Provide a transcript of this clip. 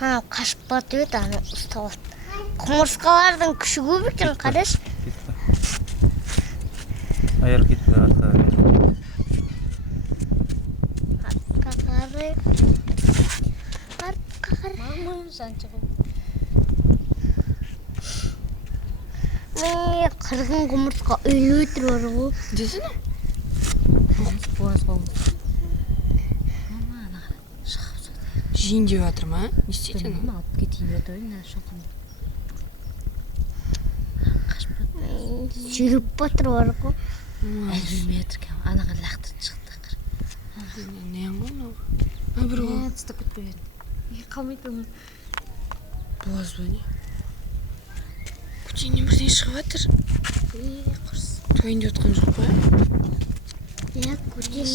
Қашып барды еді, аны ұстап алды. Құмырсқалардың күші көп екен, қараш. Аяр кетті артқа. Артқа қарай. Артқа қарай. Мамам жанчығы. Міне қырғын құмырсқа өлі өтір бар ғой. Десіне? Боғаз қолымыз. Мама, ана қара. Шығып сода. Жиын деп жатыр ма? Не істейді ана? Білмеймін, алып кетейін деп отыр, мына шоқын. Қашып жатыр. Жүріп батыр бар ғой. Әлбілмей отыр екен, анаға лақтырып шықты. Не ғой мынау? Бір ғой. Тыстап кетпеген. Қалмайды оны. Боғаз ба не? Көтеннен бірден шығып жатыр. Құрс. Тойын деп отқан жоқ па? Көтеннен